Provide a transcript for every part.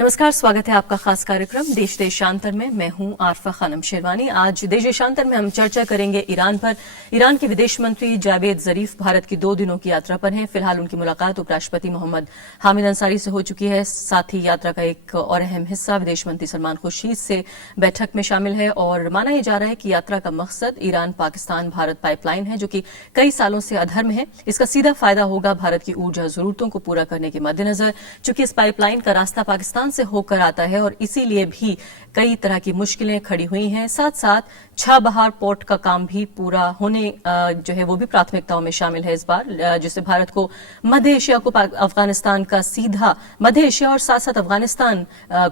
नमस्कार, स्वागत है आपका खास कार्यक्रम देश देशांतर में। मैं हूं आरफा खानम शेरवानी। आज देश देशांतर में हम चर्चा करेंगे ईरान पर। ईरान के विदेश मंत्री जावेद जरीफ भारत की 2 दिनों की यात्रा पर हैं। फिलहाल उनकी मुलाकात उपराष्ट्रपति मोहम्मद हामिद अंसारी से हो चुकी है। साथ ही यात्रा का एक और अहम हिस्सा विदेश मंत्री सलमान खुर्शीद से बैठक में शामिल है और माना यह जा रहा है कि यात्रा का मकसद ईरान पाकिस्तान भारत पाइपलाइन है, जो कि कई सालों से अधर्म है। इसका सीधा फायदा होगा भारत की ऊर्जा जरूरतों को पूरा करने के मद्देनजर, चूंकि इस पाइपलाइन का रास्ता पाकिस्तान से होकर आता है और इसीलिए भी कई तरह की मुश्किलें खड़ी हुई हैं। साथ साथ छाबहार पोर्ट का काम भी पूरा होने जो है वो भी प्राथमिकताओं में शामिल है इस बार, जिससे भारत को मध्य एशिया को अफगानिस्तान का सीधा मध्य एशिया और साथ साथ अफगानिस्तान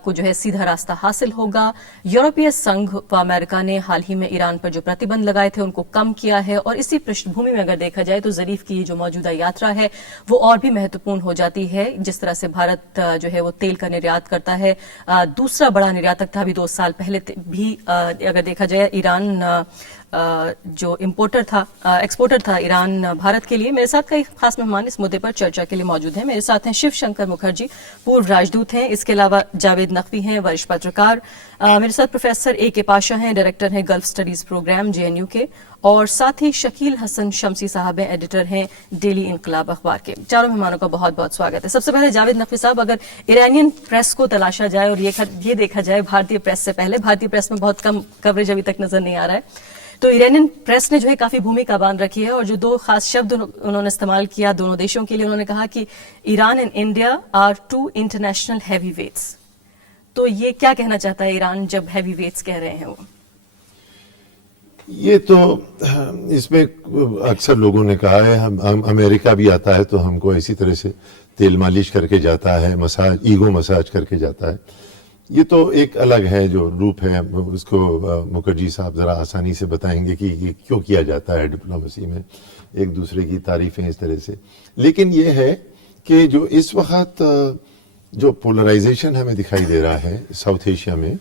को जो है सीधा रास्ता हासिल होगा। यूरोपीय संघ व अमेरिका ने हाल ही में ईरान पर जो प्रतिबंध लगाए थे उनको कम किया है और इसी पृष्ठभूमि में अगर देखा जाए तो जरीफ की जो मौजूदा यात्रा है वो और भी महत्वपूर्ण हो जाती है। जिस तरह से भारत जो है वो तेल का निर्यात करता है, दूसरा बड़ा निर्यातक था अभी 2 साल पहले भी अगर देखा जाए ईरान जो एक्सपोर्टर था ईरान भारत के लिए। मेरे साथ कई खास मेहमान इस मुद्दे पर चर्चा के लिए मौजूद हैं। मेरे साथ हैं शिव शंकर मुखर्जी, पूर्व राजदूत हैं। इसके अलावा जावेद नकवी हैं, वरिष्ठ पत्रकार। मेरे साथ प्रोफेसर A.K. पाशा हैं, डायरेक्टर हैं गल्फ स्टडीज प्रोग्राम JNU के, और साथ ही शकील हसन शमसी साहब हैं, एडिटर हैं डेली इनकलाब अखबार के। चारों मेहमानों का बहुत बहुत स्वागत है। सबसे पहले जावेद नकवी साहब, अगर ईरानियन प्रेस को तलाशा जाए और ये देखा जाए भारतीय प्रेस से पहले, भारतीय प्रेस में बहुत कम कवरेज अभी तक नजर नहीं आ रहा है, तो ईरानियन प्रेस ने जो है काफी भूमिका बांध रखी है और जो 2 खास शब्द उन्होंने इस्तेमाल किया दोनों देशों के लिए, उन्होंने कहा कि Iran and India are 2 international heavyweights. तो ये क्या कहना चाहता है ईरान जब हैवी वेट्स कह रहे हैं वो? ये तो इसमें अक्सर लोगों ने कहा है, हम अमेरिका भी आता है तो हमको इसी तरह से तेल मालिश करके जाता है, ईगो मसाज करके जाता है। ये तो एक अलग है जो रूप है, उसको मुखर्जी साहब जरा आसानी से बताएंगे कि ये क्यों किया जाता है डिप्लोमेसी में, एक दूसरे की तारीफें इस तरह से। लेकिन ये है कि जो इस वक्त जो पोलराइजेशन हमें दिखाई दे रहा है साउथ एशिया में,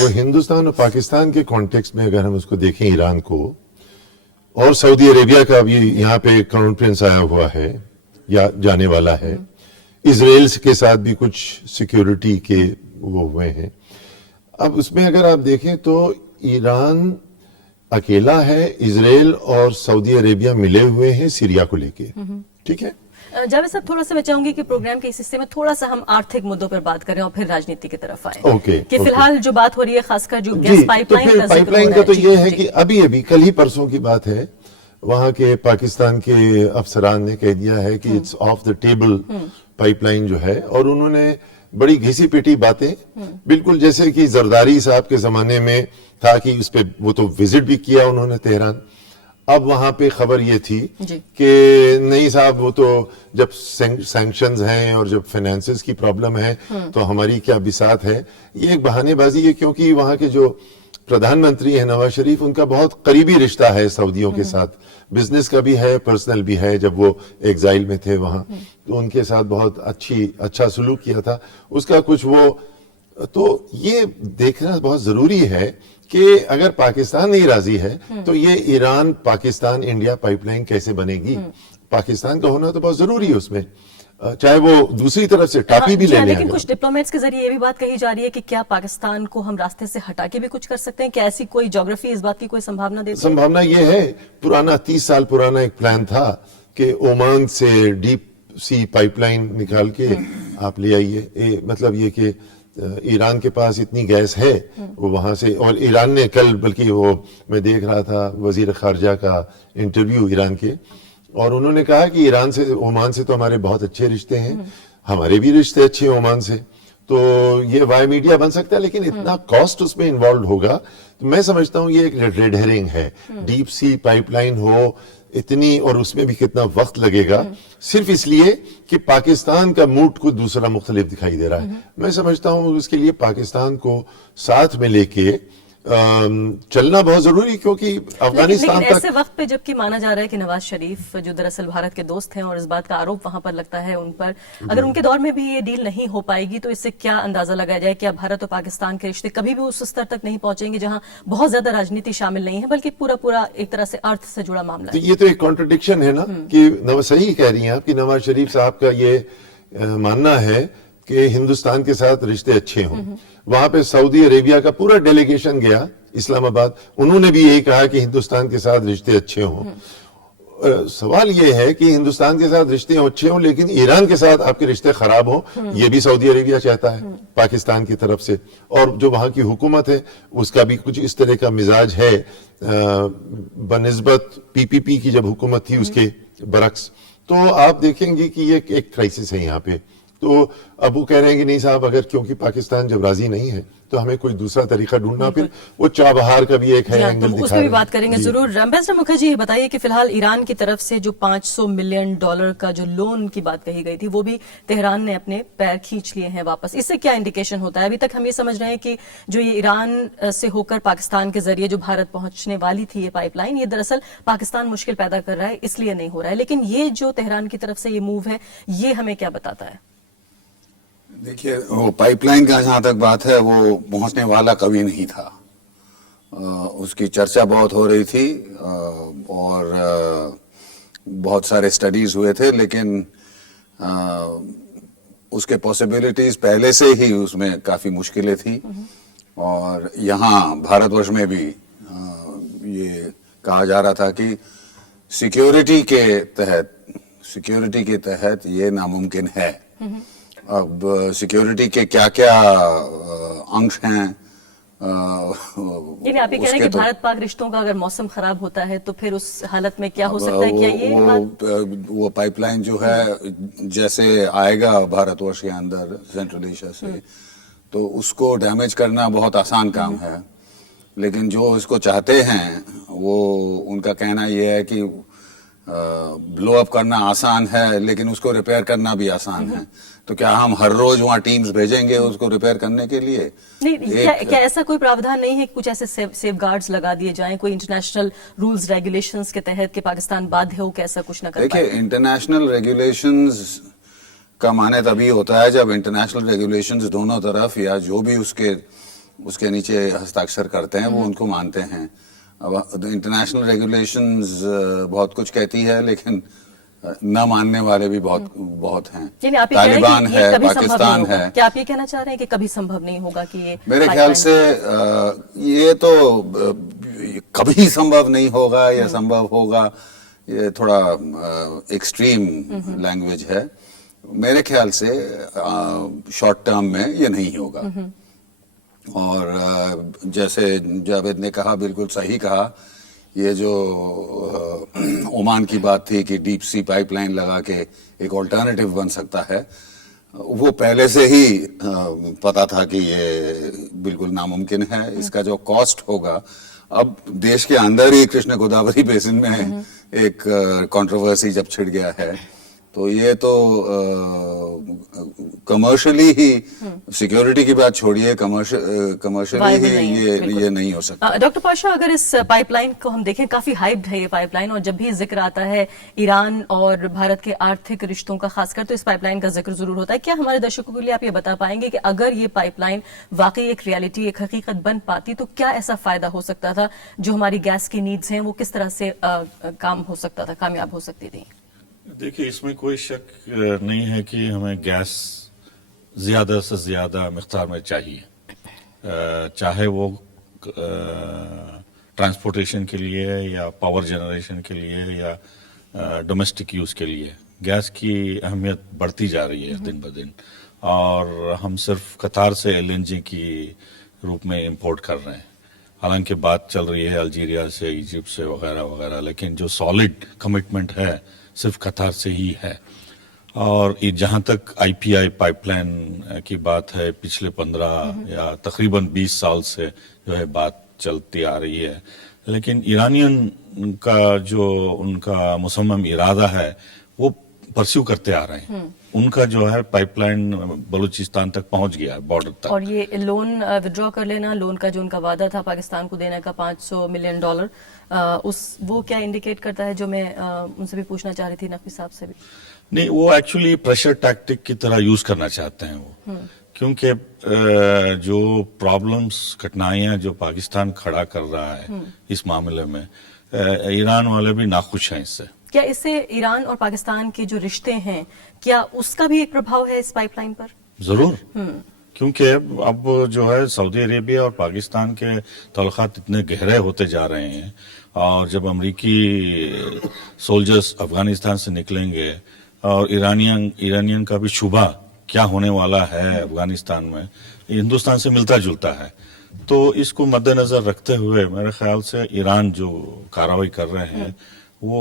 वो हिंदुस्तान और पाकिस्तान के कॉन्टेक्स्ट में अगर हम उसको देखें, ईरान को और सऊदी अरेबिया का भी यहाँ पे क्राउन प्रिंस आया हुआ है या जाने वाला है, इजराइल के साथ भी कुछ सिक्योरिटी के वो हुए हैं। अब उसमें अगर आप देखें तो ईरान अकेला है, इजराइल और सऊदी अरेबिया मिले हुए हैं सीरिया को लेके। ठीक है जावेद साहब, थोड़ा सा मैं चाहूंगी कि प्रोग्राम के इस हिस्से में थोड़ा सा हम आर्थिक मुद्दों पर बात करें और फिर राजनीति की तरफ आए। कि फिलहाल जो बात हो रही है खासकर जो गैस पाइपलाइन का तो ये है कि अभी कल ही परसों की बात है, वहां के पाकिस्तान के अफसरान ने कह दिया है कि it's of the table pipeline जो है, और उन्होंने बड़ी घिसी पिटी बातें, बिल्कुल जैसे कि जरदारी साहब के जमाने में था कि उस पर वो तो विजिट भी किया उन्होंने तेहरान। अब वहां पे खबर ये थी कि नहीं साहब, वो तो जब सैंक्शंस हैं और जब फाइनेंसेस की प्रॉब्लम है तो हमारी क्या बिसात है। ये एक बहानेबाजी है, क्योंकि वहां के जो प्रधानमंत्री है नवाज शरीफ, उनका बहुत करीबी रिश्ता है सऊदियों के साथ, बिजनेस का भी है, पर्सनल भी है। जब वो एग्जाइल में थे वहां तो उनके साथ बहुत अच्छा सलूक किया था उसका कुछ वो। तो ये देखना बहुत जरूरी है कि अगर पाकिस्तान नहीं राजी है तो ये ईरान पाकिस्तान इंडिया पाइपलाइन कैसे बनेगी। पाकिस्तान का होना तो बहुत जरूरी है उसमें, चाहे वो दूसरी तरफ से टापी भी ले लें। लेकिन कुछ डिप्लोमेट्स के जरिए ये भी बात कही जा रही है कि क्या पाकिस्तान को हम रास्ते से हटा के भी कुछ कर सकते हैं? क्या ऐसी कोई ज्योग्राफी इस बात की कोई संभावना देती है? संभावना ये है, पुराना 30 साल पुराना एक प्लान था कि ओमान से डीप सी पाइपलाइन निकाल के आप ले आइए। मतलब ये कि ईरान के पास इतनी गैस है वो वहां से, और ईरान ने कल, बल्कि वो मैं देख रहा था वजीर खारजा का इंटरव्यू ईरान के, और उन्होंने कहा कि ईरान से ओमान से तो हमारे बहुत अच्छे रिश्ते हैं, हमारे भी रिश्ते अच्छे हैं ओमान से, तो ये वाई मीडिया बन सकता है। लेकिन इतना कॉस्ट उसमें इन्वॉल्व होगा, तो मैं समझता हूँ ये एक रेड हेरिंग है। डीप सी पाइपलाइन हो इतनी, और उसमें भी कितना वक्त लगेगा, सिर्फ इसलिए कि पाकिस्तान का मूड को दूसरा मुख्तलिफ दिखाई दे रहा है। मैं समझता हूँ उसके लिए पाकिस्तान को साथ में लेके चलना बहुत जरूरी, क्योंकि अफगानिस्तान लेकिन ऐसे वक्त पे जबकि माना जा रहा है कि नवाज शरीफ जो दरअसल भारत के दोस्त हैं और इस बात का आरोप वहां पर लगता है उन पर, अगर उनके दौर में भी ये डील नहीं हो पाएगी तो इससे क्या अंदाजा लगाया जाए कि भारत और पाकिस्तान के रिश्ते कभी भी उस स्तर तक नहीं पहुंचेंगे जहां बहुत ज्यादा राजनीति शामिल नहीं है, बल्कि पूरा एक तरह से अर्थ से जुड़ा मामला है। तो ये तो एक कॉन्ट्रडिक्शन है ना, कि सही कह रही हैं आप कि नवाज शरीफ साहब का ये मानना है कि हिंदुस्तान के साथ रिश्ते अच्छे हों। वहां पे सऊदी अरेबिया का पूरा डेलीगेशन गया इस्लामाबाद, उन्होंने भी यही कहा कि हिंदुस्तान के साथ रिश्ते अच्छे हों। सवाल यह है कि हिंदुस्तान के साथ रिश्ते अच्छे हों लेकिन ईरान के साथ आपके रिश्ते खराब हों, ये भी सऊदी अरेबिया चाहता है पाकिस्तान की तरफ से। और जो वहां की हुकूमत है उसका भी कुछ इस तरह का मिजाज है बनिस्बत पीपीपी की जब हुकूमत थी उसके बरक्स। तो आप देखेंगे कि ये एक क्राइसिस है यहाँ पे। तो अब वो कह रहे हैं कि नहीं साहब, अगर क्योंकि पाकिस्तान जब राजी नहीं है तो हमें कोई दूसरा तरीका ढूंढना, फिर वो चाबहार का भी एक है एंगल तो दिखा उसमें भी रहे बात हैं। करेंगे जी। जरूर। एम्बेसडर मुखर्जी, ये बताइए कि फिलहाल ईरान की तरफ से जो $500 मिलियन का जो लोन की बात कही गई थी वो भी तेहरान ने अपने पैर खींच लिए हैं वापस। इससे क्या इंडिकेशन होता है? अभी तक हम ये समझ रहे हैं कि जो ये ईरान से होकर पाकिस्तान के जरिए जो भारत पहुंचने वाली थी ये पाइपलाइन, ये दरअसल पाकिस्तान मुश्किल पैदा कर रहा है इसलिए नहीं हो रहा है। लेकिन ये जो तेहरान की तरफ से ये मूव है ये हमें क्या बताता है? देखिए, वो पाइपलाइन का जहाँ तक बात है वो पहुंचने वाला कभी नहीं था। उसकी चर्चा बहुत हो रही थी और बहुत सारे स्टडीज हुए थे, लेकिन उसके पॉसिबिलिटीज पहले से ही उसमें काफी मुश्किलें थी। और यहाँ भारतवर्ष में भी ये कहा जा रहा था कि सिक्योरिटी के तहत ये नामुमकिन है। अब सिक्योरिटी के क्या क्या अंश हैं, यानी आप ये कह रहे हैं कि भारत पाक रिश्तों का अगर मौसम खराब होता है तो फिर उस हालत में क्या हो सकता है? क्या ये बात? वो पाइपलाइन जो है जैसे आएगा भारतवर्ष के अंदर सेंट्रल एशिया से, तो उसको डैमेज करना बहुत आसान काम है। लेकिन जो इसको चाहते हैं वो, उनका कहना ये है कि ब्लो अप करना आसान है लेकिन उसको रिपेयर करना भी आसान है। तो क्या हम हर रोज वहाँ टीम्स भेजेंगे उसको रिपेयर करने के लिए? नहीं, क्या ऐसा कोई प्रावधान नहीं है कि कुछ ऐसे सेफ गार्ड्स लगा दिए जाएं, कोई इंटरनेशनल रूल्स रेगुलेशंस के तहत कि पाकिस्तान बाध्य हो कि ऐसा कुछ ना कर पाए? देखिए, इंटरनेशनल रेगुलेशंस का माने तभी होता है जब इंटरनेशनल रेगुलेशंस दोनों तरफ या जो भी उसके नीचे हस्ताक्षर करते हैं वो उनको मानते हैं। अब इंटरनेशनल रेगुलेशंस बहुत कुछ कहती है लेकिन न मानने वाले भी बहुत हैं। तालिबान है, पाकिस्तान है। क्या आप ये कहना चाह रहे हैं कि कभी संभव नहीं होगा कि ये? मेरे ख्याल से ये तो कभी संभव नहीं होगा या संभव होगा, ये थोड़ा एक्सट्रीम लैंग्वेज है। मेरे ख्याल से शॉर्ट टर्म में ये नहीं होगा। और जैसे जावेद ने कहा, बिल्कुल सही कहा, ये जो ओमान की बात थी कि डीप सी पाइपलाइन लगा के एक ऑल्टरनेटिव बन सकता है, वो पहले से ही पता था कि ये बिल्कुल नामुमकिन है। इसका जो कॉस्ट होगा, अब देश के अंदर ही कृष्ण गोदावरी बेसिन में एक कंट्रोवर्सी जब छिड़ गया है, तो ये तो कमर्शियली ही, सिक्योरिटी की बात छोड़िए, कमर्शियली ही ये नहीं हो सकता। डॉक्टर पाशा, अगर इस पाइपलाइन को हम देखें, काफी हाइप्ड है ये पाइपलाइन, और जब भी जिक्र आता है ईरान और भारत के आर्थिक रिश्तों का खासकर तो इस पाइपलाइन का जिक्र जरूर होता है। क्या हमारे दर्शकों के लिए आप ये बता पाएंगे कि अगर ये पाइपलाइन वाकई एक रियलिटी, एक हकीकत बन पाती तो क्या ऐसा फायदा हो सकता था? जो हमारी गैस की नीड्स हैं वो किस तरह से काम हो सकता था, कामयाब हो सकती थी? देखिए, इसमें कोई शक नहीं है कि हमें गैस ज्यादा से ज्यादा मिक़दार में चाहिए, चाहे वो ट्रांसपोर्टेशन के लिए या पावर जनरेशन के लिए या डोमेस्टिक यूज के लिए। गैस की अहमियत बढ़ती जा रही है दिन ब दिन, और हम सिर्फ कतार से एलएनजी की रूप में इंपोर्ट कर रहे हैं। हालांकि बात चल रही है अल्जीरिया से, इजिप्ट से वगैरह वगैरह, लेकिन जो सॉलिड कमिटमेंट है सिर्फ कतार से ही है। और जहां तक आईपीआई पाइपलाइन की बात है, पिछले 15 या तकरीबन 20 साल से जो है बात चलती आ रही है, लेकिन ईरानियन का जो उनका मुसम्मम इरादा है वो परस्यू करते आ रहे हैं। उनका जो है पाइपलाइन बलूचिस्तान तक पहुंच गया है, बॉर्डर तक। और ये लोन विड्रॉ कर लेना, लोन का जो उनका वादा था पाकिस्तान को देने का $500 मिलियन, वो क्या इंडिकेट करता है? जो मैं उनसे भी पूछना चाह रही थी, नकवी साहब से भी। नहीं, वो एक्चुअली प्रेशर टैक्टिक की तरह यूज करना चाहते हैं वो, क्योंकि जो प्रॉब्लम्स, कठिनाइयां जो पाकिस्तान खड़ा कर रहा है इस मामले में, ईरान वाले भी नाखुश हैं इससे। क्या इससे ईरान और पाकिस्तान के जो रिश्ते हैं, क्या उसका भी एक प्रभाव है इस पाइपलाइन पर? जरूर, क्योंकि अब जो है सऊदी अरेबिया और पाकिस्तान के ताल्लुकात इतने गहरे होते जा रहे हैं, और जब अमेरिकी सोल्जर्स अफगानिस्तान से निकलेंगे और ईरानियन का भी शुबा क्या होने वाला है अफगानिस्तान में, हिंदुस्तान से मिलता जुलता है। तो इसको मद्देनजर रखते हुए मेरे ख्याल से ईरान जो कार्रवाई कर रहे हैं वो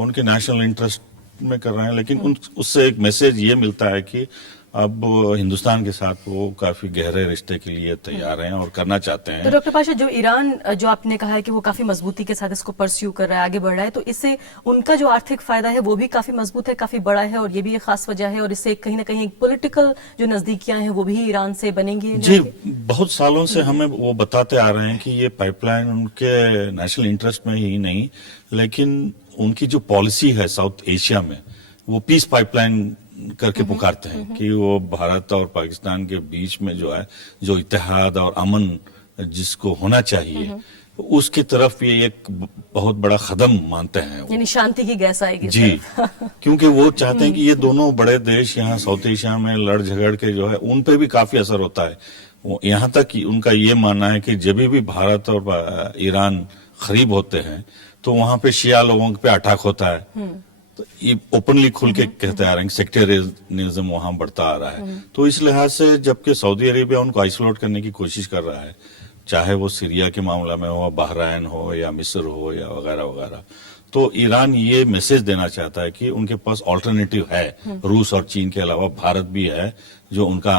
उनके नेशनल इंटरेस्ट में कर रहे हैं, लेकिन उससे एक मैसेज ये मिलता है कि अब हिंदुस्तान के साथ वो काफी गहरे रिश्ते के लिए तैयार हैं और करना चाहते हैं। तो डॉक्टर पाशा, जो ईरान जो आपने कहा है कि वो काफी मजबूती के साथ इसको परस्यू कर रहा है, आगे बढ़ रहा है, तो इससे उनका जो आर्थिक फायदा है वो भी काफी मजबूत है, काफी बड़ा है, और ये भी एक खास वजह है, और इससे कहीं ना कहीं पोलिटिकल जो नजदीकियां हैं वो भी ईरान से बनेंगी। जी, बहुत सालों से हमें वो बताते आ रहे हैं कि ये पाइपलाइन उनके नेशनल इंटरेस्ट में ही नहीं, लेकिन उनकी जो पॉलिसी है साउथ एशिया में, वो पीस पाइपलाइन करके पुकारते हैं कि वो भारत और पाकिस्तान के बीच में जो है जो इत्तेहाद और अमन जिसको होना चाहिए उसकी तरफ ये एक बहुत बड़ा कदम मानते हैं वो। यानी शांति की गैस आएगी जी, क्योंकि वो चाहते हैं कि ये दोनों बड़े देश यहाँ साउथ एशिया में लड़ झगड़ के जो है उन पे भी काफी असर होता है। यहाँ तक कि उनका ये मानना है कि जब भी भारत और ईरान करीब होते हैं तो वहां पे शिया लोगों पे अटैक होता है। तो ये ओपनली खुल के कहते आ रहे हैं, सेक्टेरियनिज्म वहां बढ़ता आ रहा है। तो इस लिहाज से जबकि सऊदी अरेबिया उनको आइसोलेट करने की कोशिश कर रहा है, चाहे वो सीरिया के मामला में हो, बहरीन हो या मिस्र हो या वगैरह वगैरह, तो ईरान ये मैसेज देना चाहता है कि उनके पास ऑल्टरनेटिव है, रूस और चीन के अलावा भारत भी है जो उनका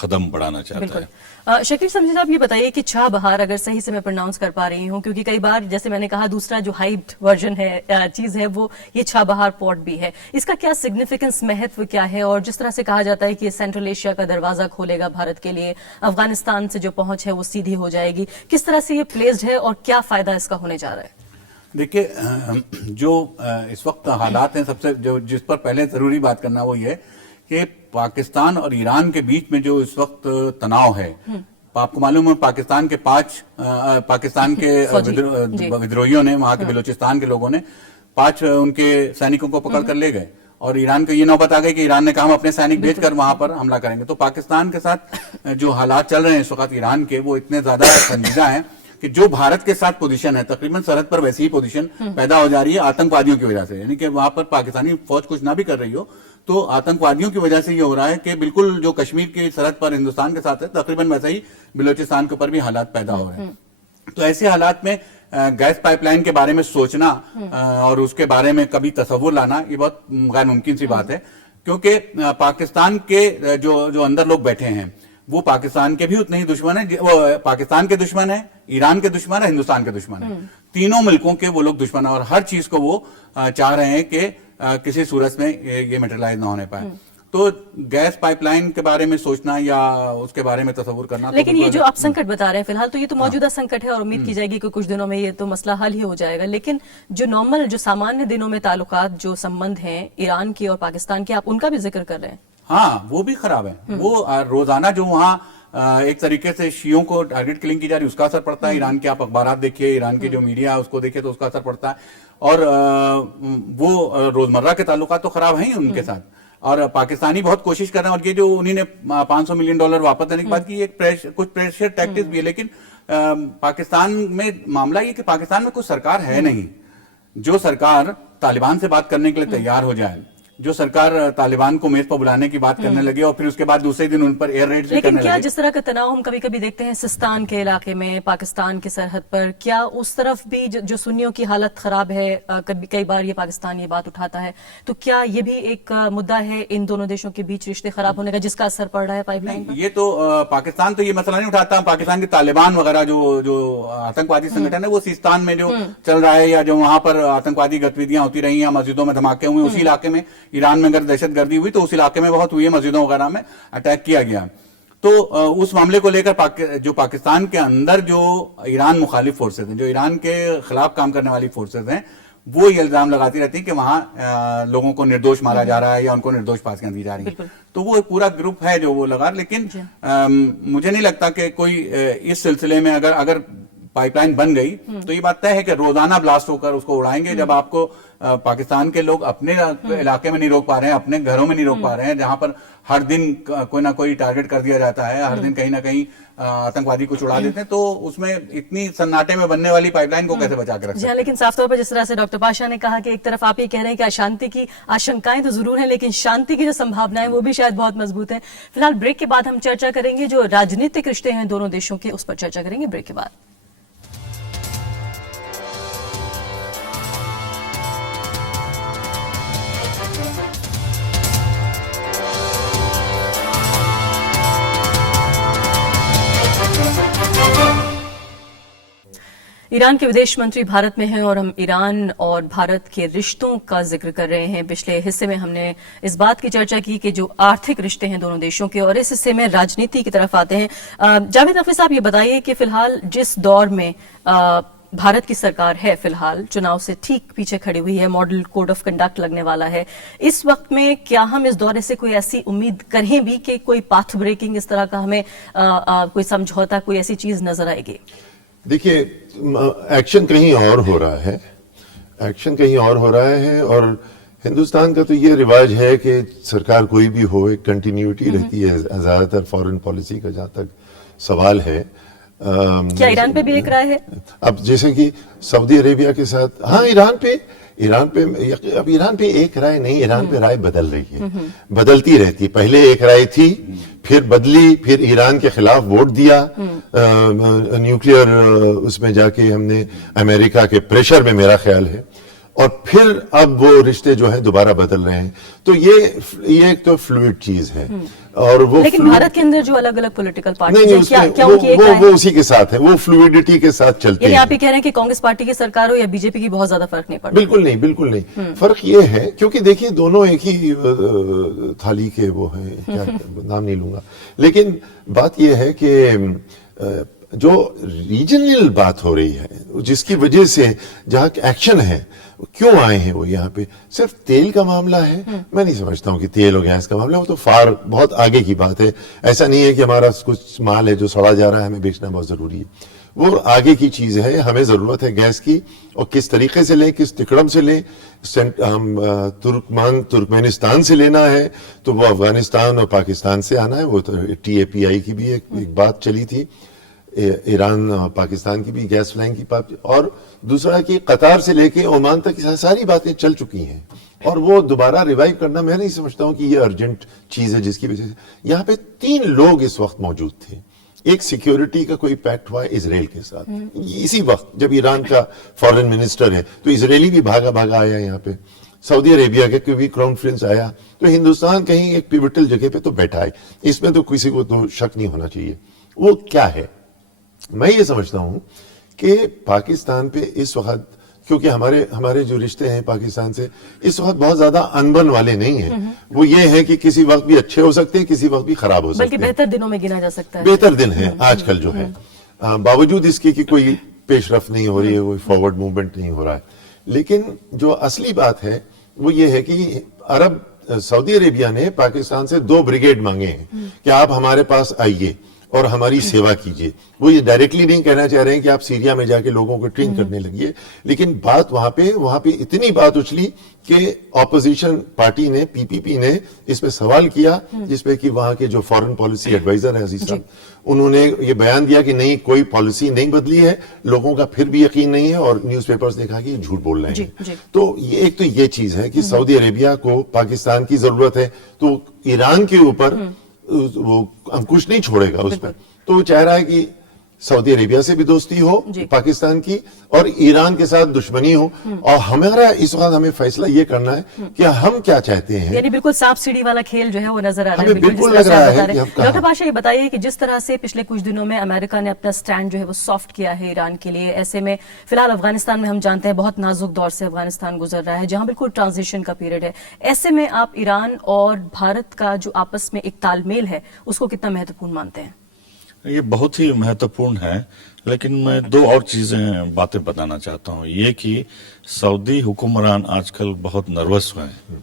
कदम बढ़ाना चाहता है। शकील समझी साहब, ये बताइए कि छह बहार, अगर सही से मैं प्रोनाउंस कर पा रही हूँ, क्योंकि कई बार जैसे मैंने कहा दूसरा जो हाइप्ड वर्जन है चीज है वो ये छह बहार पोर्ट भी है, इसका क्या सिग्निफिकेंस, महत्व क्या है? और जिस तरह से कहा जाता है कि ये सेंट्रल एशिया का दरवाजा खोलेगा भारत के लिए, अफगानिस्तान से जो पहुंच है वो सीधी हो जाएगी, किस तरह से ये प्लेस्ड है और क्या फायदा इसका होने जा रहा है? देखिए, जो इस वक्त हालात हैं, सबसे जो जिस पर पहले जरूरी बात करना वो ये कि पाकिस्तान और ईरान के बीच में जो इस वक्त तनाव है, आपको मालूम है पाकिस्तान के पाकिस्तान के विद्रोहियों ने, वहां के बलूचिस्तान के लोगों ने 5 उनके सैनिकों को पकड़ कर ले गए, और ईरान को ये नौबत आ गई कि ईरान ने कहा हम अपने सैनिक भेजकर वहां पर हमला करेंगे। तो पाकिस्तान के साथ जो हालात चल रहे हैं इस वक्त ईरान के, वो इतने ज्यादा संजीदा हैं कि जो भारत के साथ पोजीशन है, तकरीबन सरहद पर वैसी ही पोजीशन पैदा हो जा रही है आतंकवादियों की वजह से। यानी कि वहां पर पाकिस्तानी फौज कुछ ना भी कर रही हो तो आतंकवादियों की वजह से ये हो रहा है कि बिल्कुल जो कश्मीर की सरहद पर हिंदुस्तान के साथ है, तकरीबन वैसा ही बलूचिस्तान के ऊपर भी हालात पैदा हो रहे हैं। तो ऐसे हालात में गैस पाइपलाइन के बारे में सोचना और उसके बारे में कभी तस्वुर लाना, ये बहुत गैर मुमकिन सी बात है, क्योंकि पाकिस्तान के जो अंदर लोग बैठे हैं वो पाकिस्तान के भी उतने ही दुश्मन है, वो पाकिस्तान के दुश्मन है, ईरान के दुश्मन है, हिंदुस्तान के दुश्मन है, तीनों मुल्कों के वो लोग दुश्मन है, और हर चीज को वो चाह रहे हैं कि किसी सूरत में ये मटेरियलाइज ना होने पाए। तो गैस पाइपलाइन के बारे में सोचना या उसके बारे में तस्वुर करना, लेकिन ये जो आप संकट बता रहे हैं फिलहाल, तो ये तो मौजूदा संकट है और उम्मीद की जाएगी कि कुछ दिनों में ये तो मसला हल ही हो जाएगा। लेकिन जो नॉर्मल, जो सामान्य दिनों में ताल्लुकात, जो संबंध हैं ईरान के और पाकिस्तान के, आप उनका भी जिक्र कर रहे हैं। हाँ, वो भी खराब है। वो रोजाना जो वहाँ एक तरीके से शियों को टारगेट किलिंग की जा रही है, उसका असर पड़ता है। ईरान के आप अखबारात देखिए, ईरान की जो मीडिया है उसको देखिए तो उसका असर पड़ता है। और वो रोजमर्रा के ताल्लुकात तो खराब हैं ही उनके साथ, और पाकिस्तानी बहुत कोशिश कर रहे हैं। और ये जो उन्होंने $500 मिलियन वापस देने के बाद की कुछ प्रेशर टैक्टिक्स भी है, लेकिन पाकिस्तान में मामला ये कि पाकिस्तान में कुछ सरकार है नहीं जो सरकार तालिबान से बात करने के लिए तैयार हो जाए, जो सरकार तालिबान को मेज पर बुलाने की बात करने लगे और फिर उसके बाद दूसरे दिन उन पर एयर रेड भी लेकिन करने क्या लगे। जिस तरह का तनाव हम कभी कभी देखते हैं सिस्तान के इलाके में, पाकिस्तान की सरहद पर, क्या उस तरफ भी जो सुन्नियों की हालत खराब है, कई बार ये पाकिस्तान ये बात उठाता है, तो क्या ये भी एक मुद्दा है इन दोनों देशों के बीच रिश्ते खराब होने का, जिसका असर पड़ रहा है पाइपलाइन पर? ये तो पाकिस्तान तो ये मसला नहीं उठाता। पाकिस्तान के तालिबान वगैरह जो आतंकवादी संगठन है वो सिस्तान में जो चल रहा है, या जो वहां पर आतंकवादी गतिविधियां होती रही या मस्जिदों में धमाके हुए, उसी इलाके में ईरान में अगर दहशतगर्दी हुई तो उस इलाके में बहुत हुई है, मस्जिदों वगैरह में अटैक किया गया। तो उस मामले को लेकर जो पाकिस्तान के अंदर जो ईरान मुखालिफ फोर्सेज हैं, जो ईरान के खिलाफ काम करने वाली फोर्सेज हैं, वो ये इल्जाम लगाती रहती है कि वहां लोगों को निर्दोष मारा जा रहा है या उनको निर्दोष फांसियां दी जा रही है। तो वो एक पूरा ग्रुप है जो वो लगा, लेकिन मुझे नहीं लगता कि कोई इस सिलसिले में अगर पाइपलाइन बन गई तो ये बात तय है कि रोजाना ब्लास्ट होकर उसको उड़ाएंगे। जब आपको पाकिस्तान के लोग अपने इलाके में नहीं रोक पा रहे हैं, अपने घरों में नहीं रोक पा रहे हैं, जहां पर हर दिन कोई ना कोई टारगेट कर दिया जाता है, हर दिन कहीं ना कहीं आतंकवादी कुछ उड़ा देते हैं, तो उसमें इतनी सन्नाटे में बनने वाली पाइपलाइन को कैसे बचा के रख जी सकते हाँ, हैं? लेकिन साफ तौर पर जिस तरह से डॉक्टर पाशा ने कहा कि एक तरफ आप ये कह रहे हैं कि अशांति की आशंकाएं तो जरूर हैं, लेकिन शांति की जो संभावनाएं वो भी शायद बहुत मजबूत हैं। फिलहाल ब्रेक के बाद हम चर्चा करेंगे जो राजनीतिक रिश्ते हैं दोनों देशों के, उस पर चर्चा करेंगे ब्रेक के बाद। ईरान के विदेश मंत्री भारत में हैं और हम ईरान और भारत के रिश्तों का जिक्र कर रहे हैं। पिछले हिस्से में हमने इस बात की चर्चा की कि जो आर्थिक रिश्ते हैं दोनों देशों के, और इस हिस्से में राजनीति की तरफ आते हैं। जावेद नफी साहब, ये बताइए कि फिलहाल जिस दौर में भारत की सरकार है, फिलहाल चुनाव से ठीक पीछे खड़ी हुई है, मॉडल कोड ऑफ कंडक्ट लगने वाला है, इस वक्त में क्या हम इस दौरे से कोई ऐसी उम्मीद करें भी कि कोई पाथ ब्रेकिंग इस तरह का हमें कोई समझौता, कोई ऐसी चीज नजर आएगी? देखिए, एक्शन कहीं और हो रहा है, एक्शन कहीं और हो रहा है। और हिंदुस्तान का तो ये रिवाज है कि सरकार कोई भी हो, एक कंटिन्यूटी रहती है ज्यादातर फॉरेन पॉलिसी का, जहां तक सवाल है। क्या ईरान पे भी एक राय है? अब जैसे कि सऊदी अरेबिया के साथ, हाँ, ईरान पे अब ईरान पे एक राय नहीं, ईरान पे राय बदल रही है, बदलती रहती है। पहले एक राय थी, फिर बदली, फिर ईरान के खिलाफ वोट दिया, न्यूक्लियर उसमें जाके हमने अमेरिका के प्रेशर में, मेरा ख्याल है, और फिर अब वो रिश्ते जो है दोबारा बदल रहे हैं। तो ये एक तो फ्लूइड चीज है। और वो लेकिन भारत के अंदर जो अलग अलग पॉलिटिकल पार्टी नहीं, है, क्या उनकी एक राय वो है? उसी के साथ है, वो फ्लूइडिटी के साथ चलते यानी हैं। आप ये कह रहे हैं कि कांग्रेस पार्टी की सरकार हो या बीजेपी की बहुत ज्यादा फर्क नहीं पड़ता? बिल्कुल नहीं, बिल्कुल नहीं। फर्क ये है क्योंकि देखिए दोनों एक ही थाली के वो हैं, क्या नाम नहीं लूंगा, लेकिन बात ये है कि जो रीजनल बात हो रही है, जिसकी वजह से जहाँ एक्शन है, क्यों आए हैं वो यहाँ पे, सिर्फ तेल का मामला है? मैं नहीं समझता हूँ कि तेल और गैस का मामला, वो तो बहुत आगे की बात है। ऐसा नहीं है कि हमारा कुछ माल है जो सड़ा जा रहा है, हमें बेचना बहुत जरूरी है, वो आगे की चीज है। हमें जरूरत है गैस की, और किस तरीके से लें, किस तिकड़म से लें। हम तुर्कमेनिस्तान से लेना है तो वो अफगानिस्तान और पाकिस्तान से आना है। वो तो TAPI की भी एक बात चली थी, ईरान और पाकिस्तान की भी गैस फ्लाइंग की बात, और दूसरा कि कतार से लेके ओमान तक सारी बातें चल चुकी हैं, और वो दोबारा रिवाइव करना मैं नहीं समझता हूं कि ये अर्जेंट चीज है, जिसकी वजह से यहाँ पे 3 लोग इस वक्त मौजूद थे। एक सिक्योरिटी का कोई पैक्ट हुआ इजराइल के साथ, इसी वक्त जब ईरान का फॉरेन मिनिस्टर है, तो इजरायली भी भागा आया यहाँ पे। सऊदी अरेबिया के भी क्राउन प्रिंस आया, तो हिंदुस्तान कहीं एक पिवटल जगह पे तो बैठा है, इसमें तो किसी को तो शक नहीं होना चाहिए। वो क्या है, मैं ये समझता हूं कि पाकिस्तान पे इस वक्त, क्योंकि हमारे जो रिश्ते हैं पाकिस्तान से इस वक्त बहुत ज्यादा अनबन वाले नहीं हैं। वो ये है कि किसी वक्त भी अच्छे हो सकते हैं, किसी वक्त भी खराब हो सकते हैं, बल्कि बेहतर दिनों में गिना जा सकता है। बेहतर दिन है आजकल जो है, बावजूद इसके कि कोई पेशरफ नहीं हो रही है, कोई फॉरवर्ड मूवमेंट नहीं हो रहा है। लेकिन जो असली बात है वो ये है कि सऊदी अरेबिया ने पाकिस्तान से 2 ब्रिगेड मांगे हैं कि आप हमारे पास आइए और हमारी सेवा कीजिए। वो ये डायरेक्टली नहीं कहना चाह रहे हैं कि आप सीरिया में जाके लोगों को ट्रेन करने लगिए, लेकिन बात वहां पे इतनी बात उछली कि ऑपोजिशन पार्टी ने, PPP ने इस पे सवाल किया, जिसपे कि वहां के जो फॉरेन पॉलिसी एडवाइजर है अजीज साहब, उन्होंने ये बयान दिया कि नहीं, कोई पॉलिसी नहीं बदली है, लोगों का फिर भी यकीन नहीं है, और न्यूज़पेपर्स ने कहा कि ये झूठ बोल रहे हैं। तो ये चीज है कि सऊदी अरेबिया को पाकिस्तान की जरूरत है, तो ईरान के ऊपर वो अंकुश नहीं छोड़ेगा उस पर। तो वो चाह रहा है कि सऊदी अरेबिया से भी दोस्ती हो पाकिस्तान की, और ईरान के साथ दुश्मनी हो, और हमारा इस वक्त हमें फैसला ये करना है कि हम क्या चाहते हैं। यानी बिल्कुल सांप सीढ़ी वाला खेल जो है वो नजर आ रहा है। बिल्कुल लग रहा है। डॉक्टर पाशा, ये बताइए कि जिस तरह से पिछले कुछ दिनों में अमेरिका ने अपना स्टैंड जो है वो सॉफ्ट किया है ईरान के लिए, ऐसे में फिलहाल अफगानिस्तान में हम जानते हैं बहुत नाजुक दौर से अफगानिस्तान गुजर रहा है, जहां बिल्कुल ट्रांजिशन का पीरियड है। ऐसे में आप ईरान और भारत का जो आपस में एक तालमेल है उसको कितना महत्वपूर्ण मानते हैं? ये बहुत ही महत्वपूर्ण है, लेकिन मैं 2 और बातें बताना चाहता हूँ। ये कि सऊदी हुक्मरान आजकल बहुत नर्वस हुए हैं,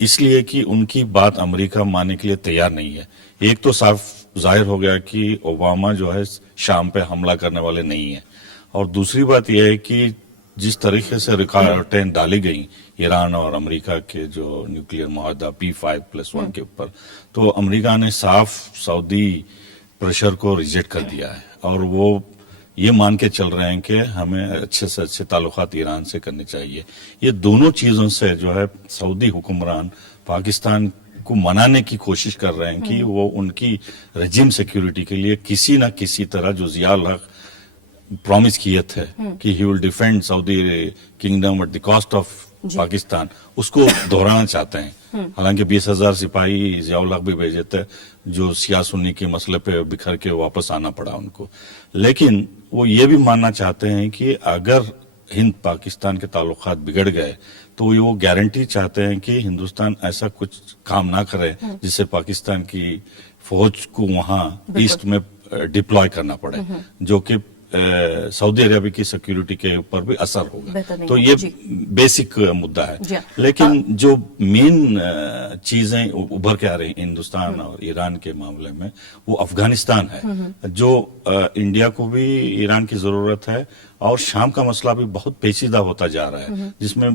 इसलिए कि उनकी बात अमेरिका मानने के लिए तैयार नहीं है। एक तो साफ जाहिर हो गया कि ओबामा जो है शाम पे हमला करने वाले नहीं है, और दूसरी बात यह है कि जिस तरीके से रुकावटें डाली गई ईरान और अमेरिका के जो न्यूक्लियर मुआहदा P5+1 के ऊपर, तो अमेरिका ने साफ सऊदी प्रेशर को रिजेक्ट कर दिया है और वो ये मान के चल रहे हैं कि हमें अच्छे से अच्छे ताल्लुकात ईरान से करने चाहिए। ये दोनों चीजों से जो है सऊदी हुक्मरान पाकिस्तान को मनाने की कोशिश कर रहे हैं कि वो उनकी रजीम सिक्योरिटी के लिए किसी ना किसी तरह जो ज़िया-उल हक प्रॉमिस किए थे कि he will defend Saudi kingdom at the cost of Pakistan, उसको दोहराना चाहते हैं। हालांकि 20,000 सिपाही ज़िया-उल हक भी भेजे थे जो शिया सुन्नी के मसले पे बिखर के वापस आना पड़ा उनको, लेकिन वो ये भी मानना चाहते हैं कि अगर हिंद पाकिस्तान के ताल्लुकात बिगड़ गए तो वो गारंटी चाहते हैं कि हिंदुस्तान ऐसा कुछ काम ना करे जिससे पाकिस्तान की फौज को वहां ईस्ट में डिप्लॉय करना पड़े, जो कि सऊदी अरेबिया की सिक्योरिटी के ऊपर भी असर होगा। तो ये बेसिक मुद्दा है। लेकिन जो मेन चीजें उभर के आ रही हिंदुस्तान और ईरान के मामले में वो अफगानिस्तान है, जो इंडिया को भी ईरान की जरूरत है और शाम का मसला भी बहुत पेचीदा होता जा रहा है, जिसमें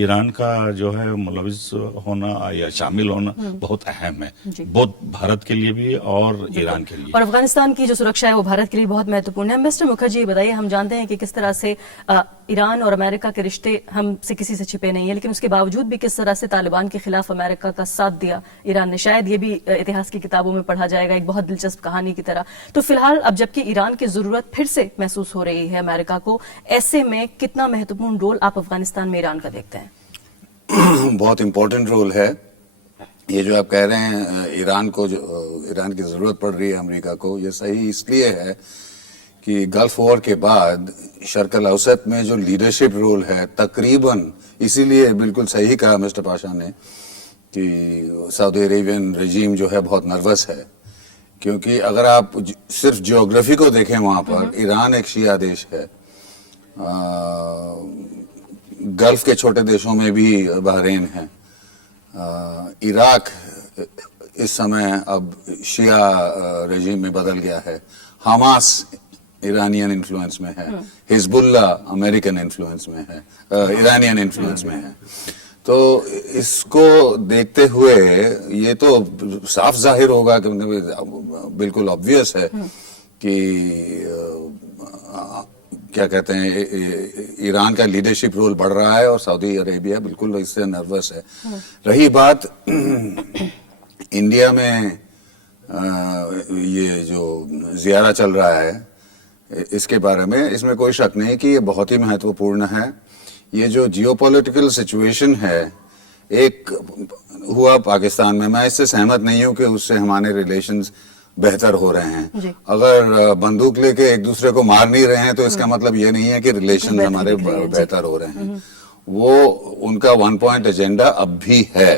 ईरान का जो है मुलविस होना या शामिल होना बहुत अहम है, बहुत भारत के लिए भी और ईरान के लिए। और अफगानिस्तान की जो सुरक्षा है वो भारत के लिए बहुत महत्वपूर्ण है। मिस्टर मुखर्जी, बताइए, हम जानते हैं कि किस तरह से ईरान और अमेरिका के रिश्ते हमसे किसी से छिपे नहीं है, लेकिन उसके बावजूद भी किस तरह से तालिबान के खिलाफ अमेरिका का साथ दिया ईरान ने, शायद ये भी इतिहास की किताबों में पढ़ा जाएगा एक बहुत दिलचस्प कहानी की तरह। तो फिलहाल अब जबकि ईरान की जरूरत फिर से महसूस हो रही है अमेरिका को, ऐसे में कितना महत्वपूर्ण रोल आप अफगानिस्तान में ईरान का देखते हैं? बहुत इंपॉर्टेंट रोल है। ये जो आप कह रहे हैं ईरान की जरूरत पड़ रही है अमेरिका को, ये सही इसलिए है कि गल्फ वॉर के बाद शर्क़ अल औसत में जो लीडरशिप रोल है तकरीबन, इसीलिए बिल्कुल सही कहा मिस्टर पाशा ने कि सऊदी अरेबियन रजीम जो है बहुत नर्वस है, क्योंकि अगर आप सिर्फ ज्योग्राफी को देखें वहां पर ईरान एक शिया देश है, गल्फ के छोटे देशों में भी बहरीन है, इराक इस समय अब शिया रजीम में बदल गया है, हमास ईरानियन इन्फ्लुएंस में है, हिजबुल्ला अमेरिकन इन्फ्लुएंस में है, ईरानियन इन्फ्लुएंस में है। तो इसको देखते हुए ये तो साफ जाहिर होगा कि बिल्कुल ऑब्वियस है कि क्या कहते हैं ईरान का लीडरशिप रोल बढ़ रहा है और सऊदी अरेबिया बिल्कुल इससे नर्वस है। रही बात इंडिया में ये जो ज़ियारा चल रहा है इसके बारे में, इसमें कोई शक नहीं कि ये बहुत ही महत्वपूर्ण है। ये जो जियोपॉलिटिकल सिचुएशन है एक हुआ पाकिस्तान में, मैं इससे सहमत नहीं हूं कि उससे हमारे रिलेशंस बेहतर हो रहे हैं। अगर बंदूक लेके एक दूसरे को मार नहीं रहे हैं तो इसका मतलब ये नहीं है कि रिलेशन हमारे बेहतर हो रहे हैं। वो उनका 1 पॉइंट एजेंडा अब भी है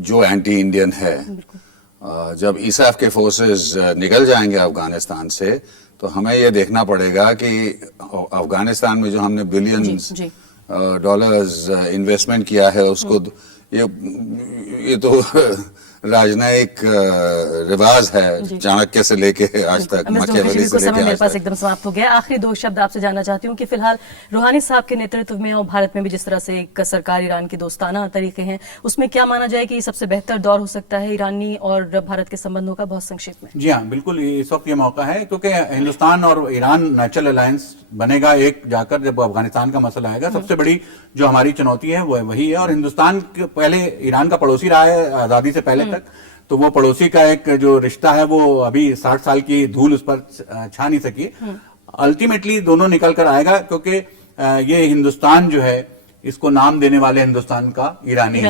जो एंटी इंडियन है। जब ISAF के फोर्सेस निकल जाएंगे अफगानिस्तान से तो हमें ये देखना पड़ेगा कि अफगानिस्तान में जो हमने बिलियंस डॉलर्स इन्वेस्टमेंट किया है उसको ये तो राजनयिक रिवाज है चाणक्य से लेके आज तक, मकियावेली से लेके मेरे पास एकदम समाप्त हो गया। आखिरी 2 शब्द आपसे जानना चाहती हूँ कि फिलहाल रूहानी साहब के नेतृत्व में और भारत में भी जिस तरह से एक सरकार ईरान की दोस्ताना तरीके हैं, उसमें क्या माना जाए कि ये सबसे बेहतर दौर हो सकता है ईरानी और भारत के संबंधों का? बहुत संक्षिप्त में। जी हाँ, बिल्कुल इस वक्त ये मौका है क्योंकि हिंदुस्तान और ईरान नेचुरल अलायंस बनेगा एक जाकर जब अफगानिस्तान का मसला आएगा। सबसे बड़ी जो हमारी चुनौती है वो वही है। और हिंदुस्तान पहले ईरान का पड़ोसी रहा है आजादी से पहले तक, तो वो पड़ोसी का एक जो रिश्ता है वो अभी 60 साल की धूल उस पर छा नहीं सकी। अल्टीमेटली दोनों निकल कर आएगा क्योंकि ये हिंदुस्तान जो है इसको नाम देने वाले हिंदुस्तान का ईरानी है।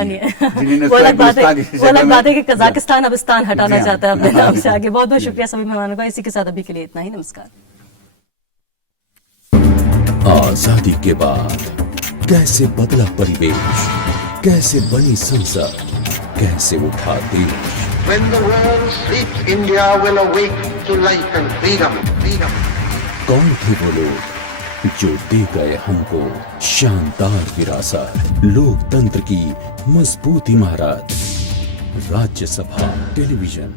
वो अलग बात है कि कजाकिस्तान अब स्थान हटाना चाहता है अपने नाम से आगे। बहुत बहुत शुक्रिया सभी मेहमानों का। इसी के साथ अभी के लिए इतना ही। नमस्कार। आजादी के बाद कैसे बदला परिवेश, कैसे बनी संसद, कैसे उठा देश। When the world sleeps, India will awake to life and freedom. कौन थे वो लोग जो दे गए हमको शानदार विरासत, लोकतंत्र की मजबूत इमारत। राज्यसभा टेलीविजन।